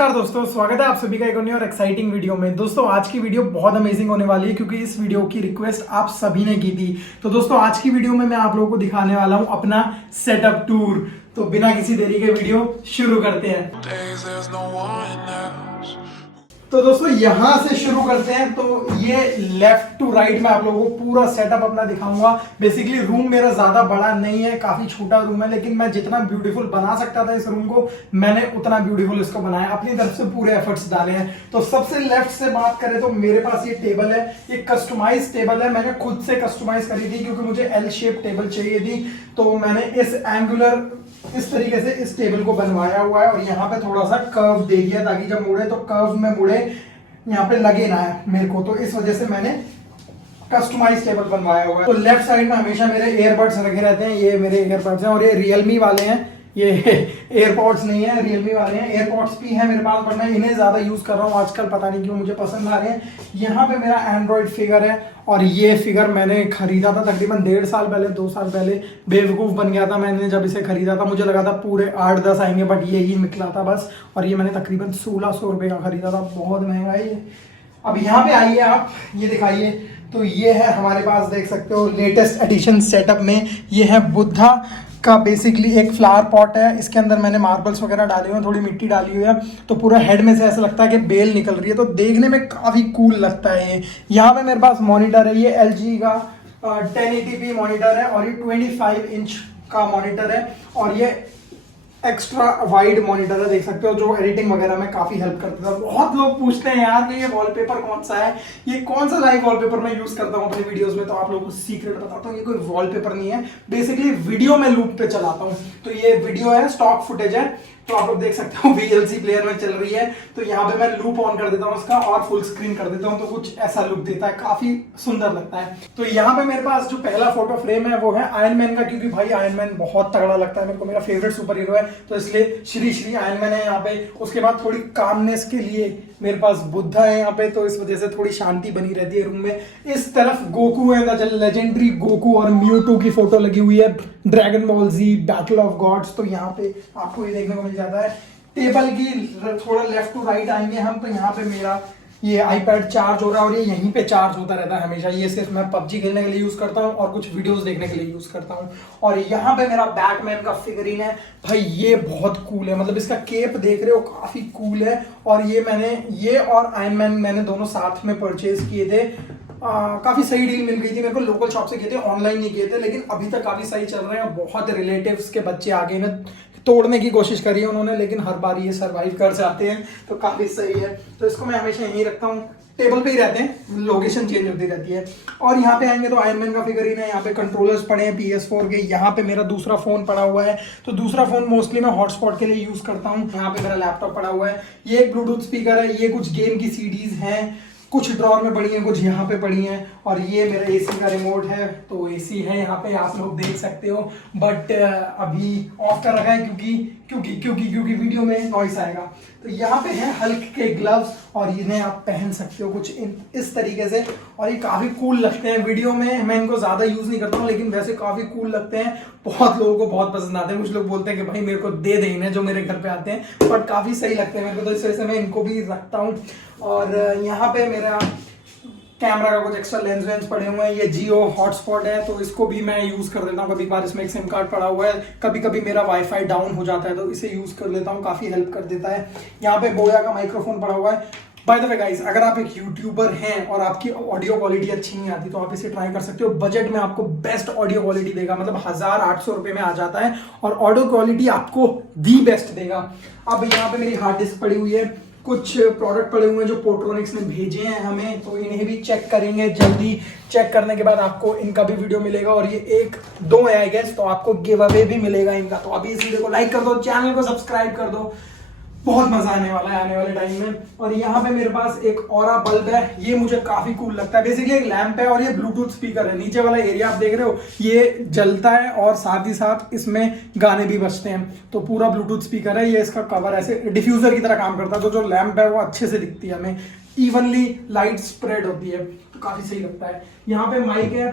नमस्कार दोस्तों, स्वागत है आप सभी का एक नई और एक्साइटिंग वीडियो में। दोस्तों आज की वीडियो बहुत अमेजिंग होने वाली है क्योंकि इस वीडियो की रिक्वेस्ट आप सभी ने की थी। तो दोस्तों आज की वीडियो में मैं आप लोगों को दिखाने वाला हूं अपना सेटअप टूर। तो बिना किसी देरी के वीडियो शुरू करते हैं। तो दोस्तों यहाँ से शुरू करते हैं। तो ये लेफ्ट टू राइट में आप लोगों को पूरा सेटअप अपना दिखाऊंगा। बेसिकली रूम मेरा ज्यादा बड़ा नहीं है, काफी छोटा रूम है, लेकिन मैं जितना ब्यूटीफुल बना सकता था इस रूम को मैंने उतना ब्यूटीफुल इसको बनाया, अपनी तरफ से पूरे एफर्ट्स डाले हैं। तो सबसे लेफ्ट से बात करें तो मेरे पास ये टेबल है, ये कस्टमाइज टेबल है। मैंने खुद से कस्टमाइज करी थी क्योंकि मुझे एल शेप टेबल चाहिए थी। तो मैंने इस एंगुलर इस तरीके से इस टेबल को बनवाया हुआ है और यहाँ पे थोड़ा सा कर्व दे दिया ताकि जब मुड़े तो कर्व में मुड़े, यहाँ पे लगे ना है मेरे को। तो इस वजह से मैंने कस्टमाइज टेबल बनवाया हुआ है। तो लेफ्ट साइड में हमेशा मेरे एयरबड्स रखे रहते हैं। ये मेरे एयरबड्स हैं और ये रियलमी वाले हैं, ये एयरपॉड्स नहीं है, रियलमी वाले हैं। एयरपॉड्स भी है मेरे पास, पर मैं इन्हें ज्यादा यूज कर रहा हूँ आजकल, पता नहीं क्यों मुझे पसंद आ रहे हैं। यहाँ पे मेरा एंड्रॉइड फिगर है और ये फिगर मैंने खरीदा था तकरीबन 1.5 साल पहले, 2 साल पहले। बेवकूफ बन गया था मैंने जब इसे खरीदा था, मुझे लगा था पूरे 8-10 आएंगे बट यही निकला था बस। और ये मैंने तकरीबन 1600 रुपये का खरीदा था, बहुत महंगा है ये। अब यहाँ पे आइए आप, ये दिखाइए। तो ये है हमारे पास, देख सकते हो लेटेस्ट एडिशन सेटअप में ये है बुद्धा का बेसिकली एक फ्लावर पॉट है। इसके अंदर मैंने मार्बल्स वगैरह डाले हुए हैं, थोड़ी मिट्टी डाली हुई है, तो पूरा हेड में से ऐसा लगता है कि बेल निकल रही है। तो देखने में काफ़ी कूल लगता है ये। यहाँ पे मेरे पास मॉनिटर है, ये LG का 1080p मॉनिटर है और ये 25 इंच का मॉनिटर है और ये एक्स्ट्रा वाइड मॉनिटर है, देख सकते हो, जो एडिटिंग वगैरह में काफी हेल्प करता था। बहुत लोग पूछते हैं यार कि ये वॉलपेपर कौन सा है, ये कौन सा लाइव वॉलपेपर मैं यूज करता हूँ अपने वीडियोस में। तो आप लोगों को सीक्रेट बताता हूँ, ये कोई वॉलपेपर नहीं है, बेसिकली वीडियो में लूप पे चलाता हूँ। तो ये वीडियो है, स्टॉक फुटेज है, तो आप लोग देख सकते हो VLC प्लेयर में चल रही है। तो यहाँ पे मैं लूप ऑन कर देता हूँ उसका और फुल स्क्रीन कर देता हूँ, तो कुछ ऐसा लुक देता है, काफी सुंदर लगता है। तो यहाँ पे मेरे पास जो पहला फोटो फ्रेम है वो है आयरन मैन का, क्योंकि भाई आयरन मैन बहुत तगड़ा लगता है मेरे को, मेरा फेवरेट सुपर हीरो है, तो इसलिए श्री आयरन मैन है यहाँ पे। उसके बाद थोड़ी कामनेस के लिए मेरे पास बुद्धा है यहाँ पे, तो इस वजह से थोड़ी शांति बनी रहती है रूम में। इस तरफ गोकू है, लेजेंडरी गोकू और म्यूटू की फोटो लगी हुई है, Dragon Ball Z, battle of gods. तो यहाँ पे आपको ये देखने को मिल जाता है। टेबल की थोड़ा लेफ्ट टू राइट आएंगे हम, तो यहाँ पे मेरा ये आईपैड चार्ज हो रहा है और ये यहीं पे चार्ज होता रहता है हमेशा। ये सिर्फ मैं PUBG खेलने के लिए यूज करता हूँ और कुछ वीडियोस देखने के लिए यूज करता हूँ। और यहाँ पे मेरा बैटमैन का फिगरीन है, भाई ये बहुत कूल है, मतलब इसका केप देख रहे हो काफी कूल है। और ये मैंने ये और आयरन मैन मैंने दोनों साथ में परचेज किए थे। काफी सही डील मिल गई थी मेरे को, लोकल शॉप से किए थे, ऑनलाइन नहीं किए थे, लेकिन अभी तक काफी सही चल रहे हैं। बहुत रिलेटिव्स के बच्चे आगे में तोड़ने की कोशिश करी है उन्होंने, लेकिन हर बार ये सरवाइव कर जाते हैं, तो काफी सही है। तो इसको मैं हमेशा यहीं रखता हूँ, टेबल पे ही रहते हैं, लोकेशन चेंज होती रहती है। और यहाँ पे आएंगे तो आयरन मैन का फिगरीन है, यहाँ पे कंट्रोलर्स पड़े हैं PS4 के, यहाँ पे मेरा दूसरा फोन पड़ा हुआ है। तो दूसरा फोन मोस्टली मैं हॉटस्पॉट के लिए यूज करता हूँ। यहाँ पे मेरा लैपटॉप पड़ा हुआ है, ये एक ब्लूटूथ स्पीकर है, ये कुछ गेम की CDs हैं, कुछ ड्रॉर में पड़ी हैं, कुछ यहाँ पे पड़ी हैं। और ये मेरा AC का रिमोट है, तो AC है यहाँ पे, आप लोग देख सकते हो, बट अभी ऑफ कर रखा है क्योंकि वीडियो में नॉइस आएगा। तो यहाँ पे है हल्क के ग्लव्स और इन्हें आप पहन सकते हो कुछ इस तरीके से, और ये काफी कूल लगते हैं। वीडियो में मैं इनको ज्यादा यूज नहीं करता हूँ, लेकिन वैसे काफी कूल लगते हैं, बहुत लोगों को बहुत पसंद आते हैं। कुछ लोग बोलते हैं कि भाई मेरे को दे दे इन्हें जो मेरे घर पे आते हैं, बट काफी सही लगते हैं मेरे को, तो इस वजह से मैं इनको भी रखता हूँ। और यहाँ पे मेरा कैमरा का कुछ एक्स्ट्रा लेंस वेंस पड़े हुए हैं। ये जियो हॉटस्पॉट है, तो इसको भी मैं यूज कर लेता हूँ। कभी बार इसमें एक सिम कार्ड पड़ा हुआ है, कभी कभी मेरा वाईफाई डाउन हो जाता है तो इसे यूज कर लेता हूँ, काफी हेल्प कर देता है। यहाँ पे बोया का माइक्रोफोन पड़ा हुआ है। बाय द वे गाइस, अगर आप एक यूट्यूबर हैं और आपकी ऑडियो क्वालिटी अच्छी नहीं आती तो आप इसे ट्राई कर सकते हो। बजट में आपको बेस्ट ऑडियो क्वालिटी देगा, मतलब 1800 रुपये में आ जाता है और ऑडियो क्वालिटी आपको दी बेस्ट देगा। अब यहाँ पे मेरी हार्ड डिस्क पड़ी हुई है, कुछ प्रोडक्ट पड़े हुए हैं जो पोर्ट्रोनिक्स ने भेजे हैं हमें, तो इन्हें भी चेक करेंगे जल्दी। चेक करने के बाद आपको इनका भी वीडियो मिलेगा और ये 1-2 है आई गेस, तो आपको गिव अवे भी मिलेगा इनका। तो अभी इस वीडियो को लाइक कर दो, चैनल को सब्सक्राइब कर दो, बहुत मजा आने वाला है आने वाले टाइम में। और यहाँ पे मेरे पास एक ऑरा बल्ब है, ये मुझे काफी कूल लगता है। बेसिकली एक लैंप है और ये ब्लूटूथ स्पीकर है। नीचे वाला एरिया आप देख रहे हो, ये जलता है और साथ ही साथ इसमें गाने भी बजते हैं। तो पूरा ब्लूटूथ स्पीकर है, ये इसका कवर ऐसे डिफ्यूजर की तरह काम करता है, तो जो लैंप है वो अच्छे से दिखती है हमें, इवनली लाइट स्प्रेड होती है, तो काफी सही लगता है। यहाँ पे माइक है,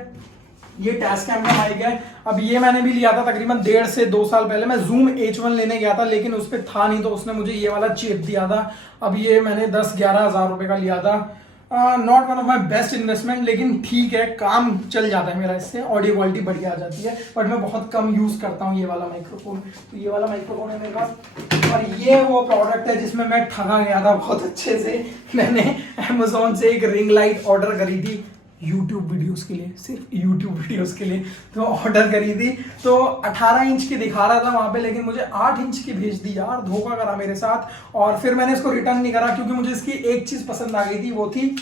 ये टैस्कैम का माइक है। अब ये मैंने भी लिया था तकरीबन 1.5 से 2 साल पहले। मैं जूम H1 लेने गया था लेकिन उस पर था नहीं, तो उसने मुझे ये वाला चेप दिया था। अब ये मैंने 10-11 हज़ार रुपये का लिया था। Not one of my best investment, लेकिन ठीक है, काम चल जाता है मेरा इससे, ऑडियो क्वालिटी बढ़िया आ जाती है। बट मैं बहुत कम यूज़ करता हूँ ये वाला माइक्रोफोन। तो ये वाला माइक्रोफोन है मेरे पास। और ये वो प्रोडक्ट है जिसमें मैं ठगा गया था बहुत अच्छे से। मैंने अमेजोन से एक रिंग लाइट ऑर्डर करी थी YouTube वीडियोस के लिए, सिर्फ YouTube वीडियोस के लिए। तो ऑर्डर करी थी, तो 18 इंच की दिखा रहा था वहाँ पे, लेकिन मुझे 8 इंच की भेज दी यार, धोखा करा मेरे साथ। और फिर मैंने इसको रिटर्न नहीं करा क्योंकि मुझे इसकी एक चीज़ पसंद आ गई थी, वो थी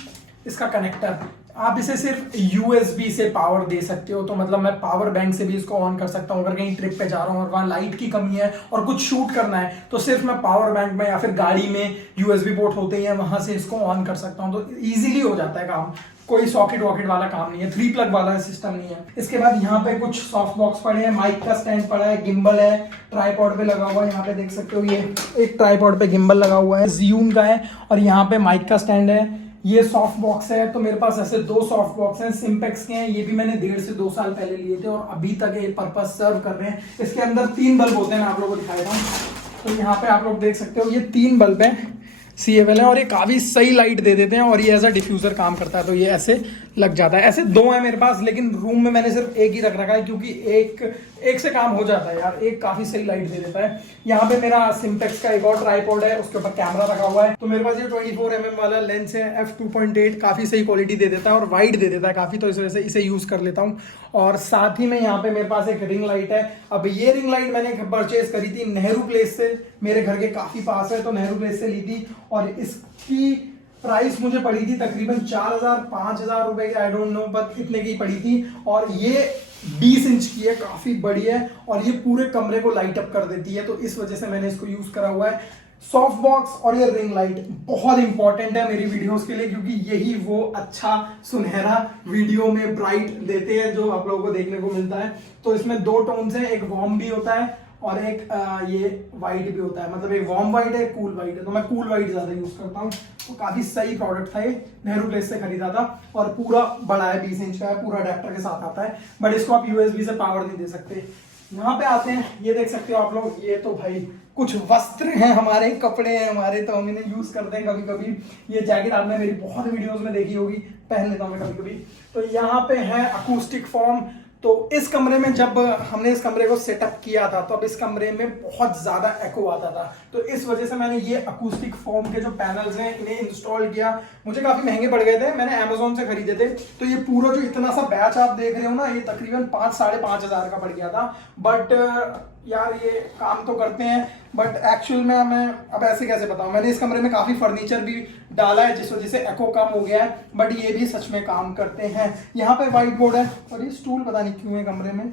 इसका कनेक्टर। आप इसे सिर्फ USB से पावर दे सकते हो, तो मतलब मैं पावर बैंक से भी इसको ऑन कर सकता हूँ। अगर कहीं ट्रिप पे जा रहा हूँ और वहाँ लाइट की कमी है और कुछ शूट करना है, तो सिर्फ मैं पावर बैंक में या फिर गाड़ी में USB पोर्ट होते हैं वहाँ से इसको ऑन कर सकता हूँ। तो ईजिली हो जाता है काम, कोई सॉकेट वॉकेट वाला काम नहीं है, 3 प्लग वाला सिस्टम नहीं है। इसके बाद यहाँ पे कुछ सॉफ्ट बॉक्स पड़े हैं, माइक का स्टैंड पड़ा है, गिम्बल है, ट्राइपॉड पे लगा हुआ है। यहाँ पे देख सकते हो ये एक ट्राइपॉड पे गिम्बल लगा हुआ है, Zhiyun का है। और यहाँ पे माइक का स्टैंड है। ये सॉफ्ट बॉक्स है। तो मेरे पास ऐसे 2 सॉफ्ट बॉक्स हैं, सिम्पेक्स के हैं। ये भी मैंने 1.5 से 2 साल पहले लिए थे और अभी तक ये पर्पस सर्व कर रहे हैं। इसके अंदर 3 बल्ब होते हैं, मैं आप लोगों को दिखा देता हूँ। तो यहाँ पे आप लोग देख सकते हो ये 3 बल्ब हैं, CABL है, और ये काफ़ी सही लाइट दे देते हैं और ये एज अ डिफ्यूज़र काम करता है। तो ये ऐसे लग जाता है। ऐसे 2 है मेरे पास, लेकिन रूम में मैंने सिर्फ एक ही रख रखा है क्योंकि एक से काम हो जाता है यार, एक काफ़ी सही लाइट दे देता है। यहाँ पे मेरा सिम्पेक्स का एक और ट्राइपॉड है, उसके ऊपर कैमरा रखा हुआ है। तो मेरे पास ये 24mm वाला लेंस है, f2.8, काफ़ी सही क्वालिटी दे देता है और वाइड दे देता है काफ़ी, तो इस वजह से इसे यूज़ कर लेता हूँ। और साथ ही में यहाँ पे मेरे पास एक रिंग लाइट है। अब ये रिंग लाइट मैंने परचेज करी थी नेहरू प्लेस से, मेरे घर के काफ़ी पास है, तो नेहरू प्लेस से ली थी। और इसकी प्राइस मुझे पड़ी थी तकरीबन 4,000-5,000 रुपए की, आई डोंट नो, बट इतने की पड़ी थी। और ये 20 इंच की है, काफ़ी बड़ी है और ये पूरे कमरे को लाइट अप कर देती है, तो इस वजह से मैंने इसको यूज़ करा हुआ है। सॉफ्ट बॉक्स और ये रिंग लाइट बहुत इंपॉर्टेंट है मेरी वीडियोस के लिए, क्योंकि यही वो अच्छा सुनहरा वीडियो में ब्राइट देते हैं जो आप लोगों को देखने को मिलता है। तो इसमें 2 टोन्स हैं, एक वार्म भी होता है और एक ये वाइट भी होता है, मतलब एक वार्म वाइट है, कूल वाइट है। तो मैं कूल वाइट ज़्यादा यूज़ करता हूँ। तो काफ़ी सही प्रोडक्ट था ये, नेहरू प्लेस से खरीदा था और पूरा बड़ा है, 20 इंच का है, पूरा अडेप्टर के साथ आता है। बट इसको आप USB से पावर नहीं दे सकते। यहाँ पे आते हैं, ये देख सकते हो आप लोग, ये तो भाई कुछ वस्त्र हैं हमारे, कपड़े हैं हमारे, तो हम इन्हें यूज़ करते हैं कभी कभी। ये जैकेट आपने मेरी बहुत वीडियोस में देखी होगी, पहन लेता हूँ मैं कभी कभी। तो यहाँ पे है अकूस्टिक फॉर्म। तो इस कमरे में जब हमने इस कमरे को सेटअप किया था, तो अब इस कमरे में बहुत ज़्यादा एको आता था, तो इस वजह से मैंने ये अकूस्टिक फॉर्म के जो पैनल्स हैं इन्हें इंस्टॉल किया। मुझे काफ़ी महंगे पड़ गए थे, मैंने अमेजोन से खरीदे थे। तो ये पूरा जो इतना सा बैच आप देख रहे हो ना, ये तकरीबन 5-5.5 हज़ार का पड़ गया था। बट यार ये काम तो करते हैं, बट एक्चुअल में मैं अब ऐसे कैसे बताऊं, मैंने इस कमरे में काफ़ी फर्नीचर भी डाला है जिस वजह से एको कम हो गया है, बट ये भी सच में काम करते हैं। यहाँ पे वाइट बोर्ड है और ये स्टूल पता नहीं क्यों है कमरे में,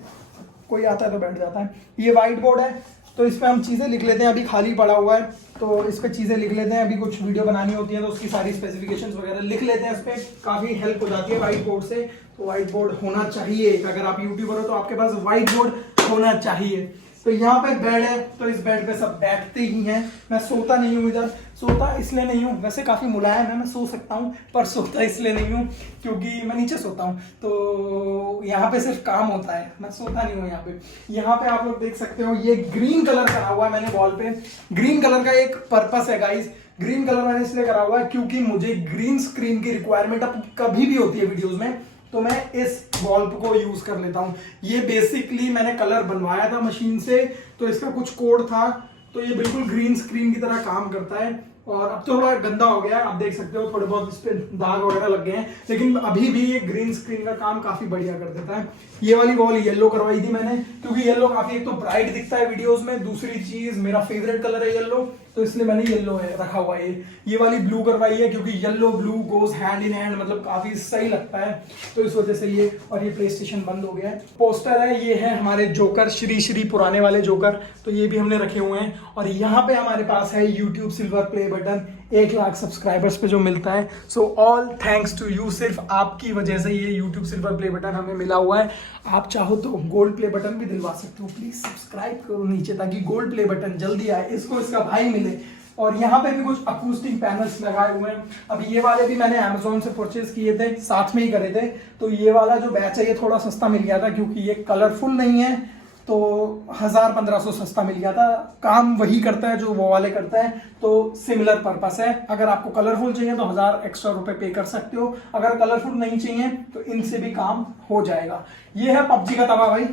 कोई आता है तो बैठ जाता है। ये वाइट बोर्ड है, तो इस पर हम चीज़ें लिख लेते हैं, अभी खाली पड़ा हुआ है तो इस पर चीज़ें लिख लेते हैं। अभी कुछ वीडियो बनानी होती है तो उसकी सारी स्पेसिफिकेशंस वगैरह लिख लेते हैं, इस पर काफ़ी हेल्प हो जाती है वाइट बोर्ड से। तो वाइट बोर्ड होना चाहिए, अगर आप यूट्यूबर हो तो आपके पास वाइट बोर्ड होना चाहिए। तो यहाँ पे बेड है, तो इस बेड पे सब बैठते ही हैं। मैं सोता नहीं हूँ इधर, सोता इसलिए नहीं हूँ, वैसे काफ़ी मुलायम है, मैं सो सकता हूँ, पर सोता इसलिए नहीं हूँ क्योंकि मैं नीचे सोता हूँ। तो यहाँ पे सिर्फ काम होता है, मैं सोता नहीं हूँ यहाँ पे। यहाँ पे आप लोग देख सकते हो ये ग्रीन कलर करा हुआ है मैंने वॉल पे। ग्रीन कलर का एक पर्पस है गाइज, ग्रीन कलर मैंने इसलिए करा हुआ है क्योंकि मुझे ग्रीन स्क्रीन की रिक्वायरमेंट अब कभी भी होती है वीडियोज़ में, तो मैं इस बल्ब को यूज़ कर लेता हूँ। ये बेसिकली मैंने कलर बनवाया था मशीन से, तो इसका कुछ कोड था, तो ये बिल्कुल ग्रीन स्क्रीन की तरह काम करता है। और अब तो थोड़ा गंदा हो गया है, आप देख सकते हो थोड़े बहुत इस पे दाग वगैरह लग गए हैं, लेकिन अभी भी ये ग्रीन स्क्रीन का काम काफ़ी बढ़िया कर देता है। ये वाली वॉल येलो करवाई थी मैंने क्योंकि येलो काफ़ी एक तो ब्राइट दिखता है वीडियोस में, दूसरी चीज़ मेरा फेवरेट कलर है येलो, तो इसलिए मैंने येलो है रखा हुआ है। ये वाली ब्लू करवाई है क्योंकि yellow blue goes hand in hand, मतलब काफ़ी सही लगता है, तो इस वजह से ये। और ये प्ले स्टेशन बंद हो गया है। पोस्टर है, ये है हमारे जोकर, श्री पुराने वाले जोकर, तो ये भी हमने रखे हुए हैं। और यहाँ पे हमारे पास है YouTube silver play button, 1 lakh subscribers पे जो मिलता है। So all thanks to you, सिर्फ आपकी वजह से ये यूट्यूब सिल्वर प्ले बटन हमें मिला हुआ है। आप चाहो तो गोल्ड प्ले बटन भी दिलवा सकते हो, प्लीज सब्सक्राइब करो नीचे ताकि गोल्ड प्ले बटन जल्दी आए, इसको इसका भाई मिले। और यहाँ पे भी कुछ अकूस्टिक पैनल्स लगाए हुए हैं। अब ये वाले भी मैंने अमेजोन से परचेज किए थे, साथ में ही करे थे। तो ये वाला जो बैच है ये थोड़ा सस्ता मिल गया था, क्योंकि ये कलरफुल नहीं है, तो 1000-1500 सस्ता मिल गया था। काम वही करता है जो वो वाले करता है, तो सिमिलर पर्पस है। अगर आपको कलरफुल चाहिए तो 1000 एक्स्ट्रा रुपए पे कर सकते हो, अगर कलरफुल नहीं चाहिए तो इनसे भी काम हो जाएगा। ये है पबजी का तवा भाई,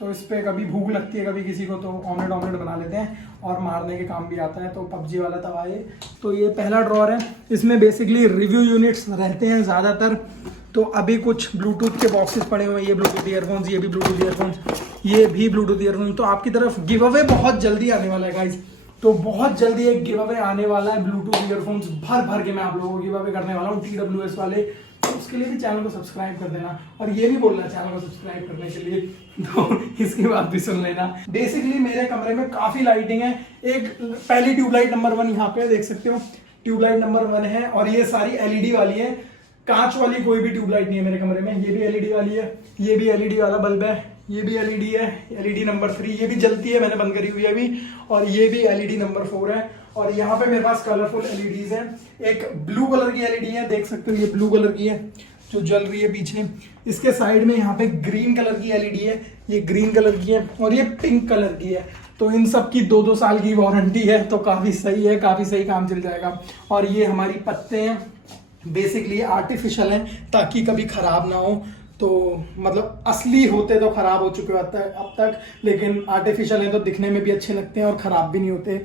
तो इस पे कभी भूख लगती है कभी किसी को तो ऑमलेट बना लेते हैं, और मारने के काम भी आता है। तो पबजी वाला तवा है। तो ये पहला ड्रॉर है, इसमें बेसिकली रिव्यू यूनिट्स रहते हैं ज़्यादातर। तो अभी कुछ ब्लूटूथ के बॉक्सेस पड़े हुए हैं, ये ब्लूटूथ ईयरफोन्स, ये भी ब्लूटूथ ईयरफोन्स, ये भी ब्लूटूथ ईयरफोन्स। तो आपकी तरफ गिव अवे बहुत जल्दी आने वाला है गाइज, तो बहुत जल्दी एक गिव अवे आने वाला है। ब्लूटूथ ईयरफोन्स भर भर के मैं आप लोगों को गिव अवे करने वाला हूँ, TWS वाले। तो उसके लिए भी चैनल को सब्सक्राइब कर देना, और ये भी बोलना चैनल को सब्सक्राइब करने के लिए, तो इसकी बात भी सुन लेना। बेसिकली मेरे कमरे में काफी लाइटिंग है। एक पहली ट्यूबलाइट नंबर 1 यहाँ पे देख सकते हो, ट्यूबलाइट नंबर 1 है, और ये सारी LED वाली है। कांच वाली कोई भी ट्यूबलाइट नहीं है मेरे कमरे में। ये भी LED वाली है, ये भी LED वाला बल्ब है, ये भी LED है, LED नंबर 3, ये भी जलती है, मैंने बंद करी हुई है अभी। और ये भी LED नंबर 4 है। और यहाँ पे मेरे पास कलरफुल LEDs हैं। एक ब्लू कलर की LED है, देख सकते हो, ये ब्लू कलर की है जो जल रही है पीछे। इसके साइड में यहाँ पे ग्रीन कलर की LED है, ये ग्रीन कलर की है, और ये पिंक कलर की है। तो इन सब की 2-2 साल की वारंटी है, तो काफ़ी सही है, काफ़ी सही काम चल जाएगा। और ये हमारी पत्ते हैं, बेसिकली आर्टिफिशियल हैं ताकि कभी ख़राब ना हो। तो मतलब असली होते तो ख़राब हो चुके होते हैं अब तक, लेकिन आर्टिफिशियल हैं तो दिखने में भी अच्छे लगते हैं और ख़राब भी नहीं होते।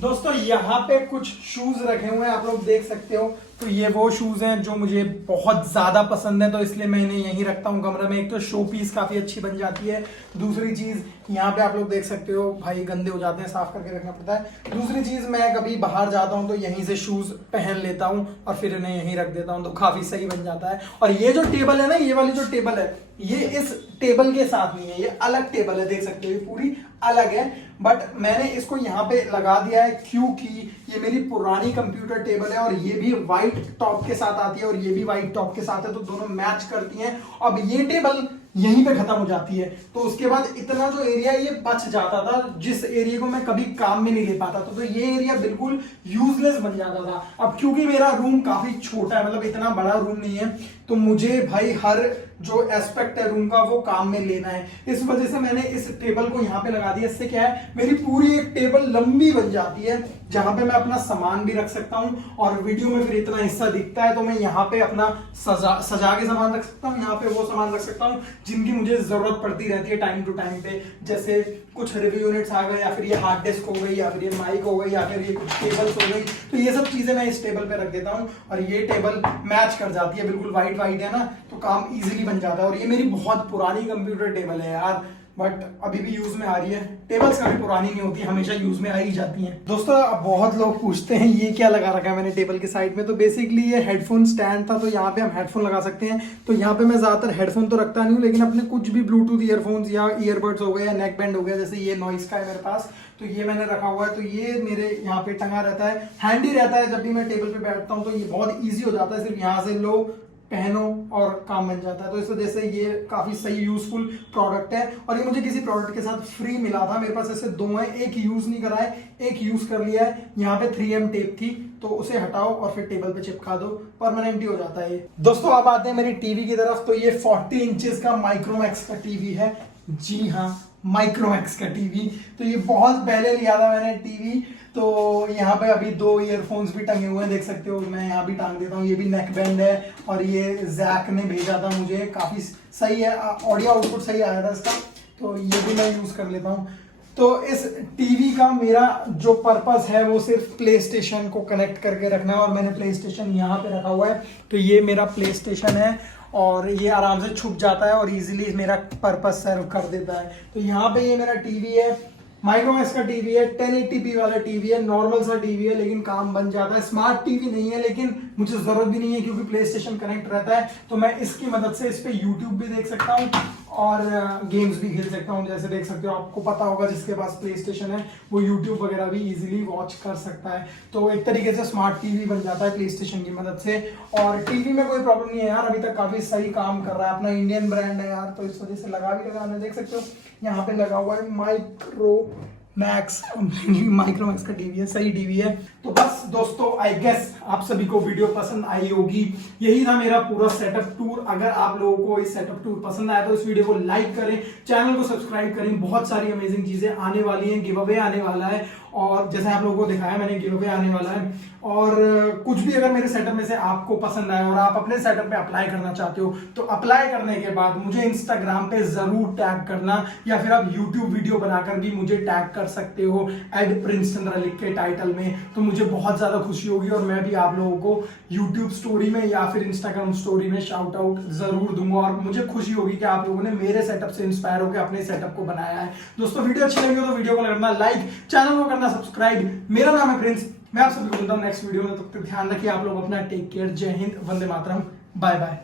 दोस्तों यहाँ पे कुछ शूज रखे हुए हैं, आप लोग देख सकते हो। तो ये वो शूज हैं जो मुझे बहुत ज्यादा पसंद है, तो इसलिए मैं इन्हें यहीं रखता हूँ कमरे में। एक तो शो पीस काफी अच्छी बन जाती है, दूसरी चीज यहाँ पे आप लोग देख सकते हो भाई गंदे हो जाते हैं, साफ करके रखना पड़ता है। दूसरी चीज मैं कभी बाहर जाता हूँ तो यहीं से शूज पहन लेता हूँ और फिर इन्हें यहीं रख देता हूँ, तो काफी सही बन जाता है। और ये जो टेबल है ना, ये वाली जो टेबल है, ये इस टेबल के साथ नहीं है, ये अलग टेबल है, देख सकते हो, ये पूरी अलग है। बट मैंने इसको यहाँ पे लगा दिया है क्योंकि ये मेरी पुरानी कंप्यूटर टेबल है, और ये भी वाइट टॉप के साथ आती है और ये भी वाइट टॉप के साथ है, तो दोनों मैच करती हैं। अब ये टेबल यहीं पे खत्म हो जाती है, तो उसके बाद इतना जो एरिया ये बच जाता था, जिस एरिया को मैं कभी काम में नहीं ले पाता था, तो ये एरिया बिल्कुल यूजलेस बन जाता था। अब क्योंकि मेरा रूम काफी छोटा है, मतलब इतना बड़ा रूम नहीं है, तो मुझे भाई हर जो एस्पेक्ट है रूम का वो काम में लेना है। इस वजह से मैंने इस टेबल को यहाँ पे लगा दिया। इससे क्या है, मेरी पूरी एक टेबल लंबी बन जाती है जहां पे मैं अपना सामान भी रख सकता हूँ, और वीडियो में फिर इतना हिस्सा दिखता है तो मैं यहाँ पे अपना सजा के सामान रख सकता हूँ, यहाँ पे वो सामान रख सकता हूँ जिनकी मुझे जरूरत पड़ती रहती है टाइम टू टाइम पे। जैसे कुछ रिव्यू यूनिट्स आ गए, या फिर ये हार्ड डिस्क हो गई, या फिर ये माइक हो गई, या फिर ये कुछ केबल्स हो गई, तो ये सब चीजें मैं इस टेबल पे रख देता हूँ। और ये टेबल मैच कर जाती है, बिल्कुल वाइट वाइट है ना, तो काम इजीली बन जाता है। और ये मेरी बहुत पुरानी कंप्यूटर टेबल है यार, बट अभी भी यूज में आ रही है। टेबल्स कभी पुरानी नहीं होती, हमेशा यूज में आ ही जाती हैं। दोस्तों अब बहुत लोग पूछते हैं ये क्या लगा रखा है मैंने टेबल के साइड में, तो बेसिकली ये हेडफोन स्टैंड था, तो यहाँ पे हम हेडफोन लगा सकते हैं। तो यहाँ पे मैं ज्यादातर हेडफोन तो रखता नहीं हूँ, लेकिन अपने कुछ भी ब्लूटूथ ईयरफोन्स या ईयरबड्स हो गए या नेक बैंड हो गया, जैसे ये नॉइस का है मेरे पास, तो ये मैंने रखा हुआ है। तो ये मेरे यहाँ पे टंगा रहता है, हैंडी रहता है। जब भी मैं टेबल पे बैठता हूँ तो ये बहुत ईजी हो जाता है, सिर्फ यहाँ से लो, पहनो और काम बन जाता है। तो इस वजह से ये काफी सही यूजफुल प्रोडक्ट है, और ये मुझे किसी प्रोडक्ट के साथ फ्री मिला था। मेरे पास ऐसे 2 हैं, एक यूज नहीं करा है, एक यूज कर लिया है। यहाँ पे 3M टेप थी, तो उसे हटाओ और फिर टेबल पे चिपका दो, परमानेंट ही हो जाता है ये। दोस्तों अब आते हैं मेरी टीवी की तरफ। तो ये 40 इंचेस का माइक्रोमैक्स का टीवी है। जी हाँ, माइक्रोमैक्स का टीवी। तो ये बहुत पहले लिया था मैंने टीवी। तो यहाँ पे अभी 2 ईयरफोन्स भी टंगे हुए हैं, देख सकते हो, मैं यहाँ भी टांग देता हूँ। ये भी नेक बैंड है, और ये जैक ने भेजा था मुझे, काफी सही है, ऑडियो आउटपुट सही आया था इसका, तो ये भी मैं यूज कर लेता हूँ। तो इस टीवी का मेरा जो पर्पस है वो सिर्फ प्ले स्टेशन को कनेक्ट करके रखना है, और मैंने प्ले स्टेशन यहाँ पे रखा हुआ है। तो ये मेरा प्ले स्टेशन है, और ये आराम से छुप जाता है और इजीली मेरा पर्पस सर्व कर देता है। तो यहाँ पे ये मेरा टीवी है, माइक्रोमैक्स का टीवी है, 1080p वाला टीवी है, नॉर्मल सा टीवी है, लेकिन काम बन जाता है। स्मार्ट टीवी नहीं है, लेकिन मुझे जरूरत भी नहीं है क्योंकि प्ले स्टेशन कनेक्ट रहता है, तो मैं इसकी मदद से इस पे यूट्यूब भी देख सकता हूँ और गेम्स भी खेल सकता हूँ। जैसे देख सकते हो, आपको पता होगा जिसके पास प्ले स्टेशन है वो यूट्यूब वगैरह भी इजीली वॉच कर सकता है। तो एक तरीके से स्मार्ट टीवी बन जाता है प्ले स्टेशन की मदद से। और टीवी में कोई प्रॉब्लम नहीं है यार, अभी तक काफी सही काम कर रहा है, अपना इंडियन ब्रांड है यार, तो इस वजह से लगा भी लगा, देख सकते हो यहाँ पे लगा हुआ है माइक्रो मैक्स माइक्रोमैक्स का टीवी है, सही टीवी है। तो बस दोस्तों आई गेस आप सभी को वीडियो पसंद आई होगी। यही था मेरा पूरा सेटअप टूर। अगर आप लोगों को इस सेटअप टूर पसंद आया तो इस वीडियो को लाइक करें, चैनल को सब्सक्राइब करें। बहुत सारी अमेजिंग चीजें आने वाली हैं, गिव अवे आने वाला है, और जैसे आप लोगों को दिखाया मैंने गिव अवे आने वाला है। और कुछ भी अगर मेरे सेटअप में से आपको पसंद आए और आप अपने सेटअप में अप्लाई करना चाहते हो तो अप्लाई करने के बाद मुझे इंस्टाग्राम पे जरूर टैग करना, या फिर आप यूट्यूब वीडियो बनाकर भी मुझे टैग कर सकते हो एड प्रिंस चंद्रा लिख के टाइटल में। तो मुझे बहुत ज्यादा खुशी होगी और मैं भी आप लोगों को यूट्यूब स्टोरी में या फिर इंस्टाग्राम स्टोरी में शाउट आउट जरूर दूंगा। और मुझे खुशी होगी कि आप लोगों ने मेरे सेटअप से इंस्पायर होकर अपने सेटअप को बनाया है। दोस्तों वीडियो अच्छी लगी हो तो वीडियो को करना लाइक, चैनल को करना सब्सक्राइब। मेरा नाम है प्रिंस, मैं आप सभी को मिलता हूं नेक्स्ट वीडियो में। तब तक ध्यान रखिए आप लोग अपना, टेक केयर, जय हिंद, वंदे मातरम, बाय बाय।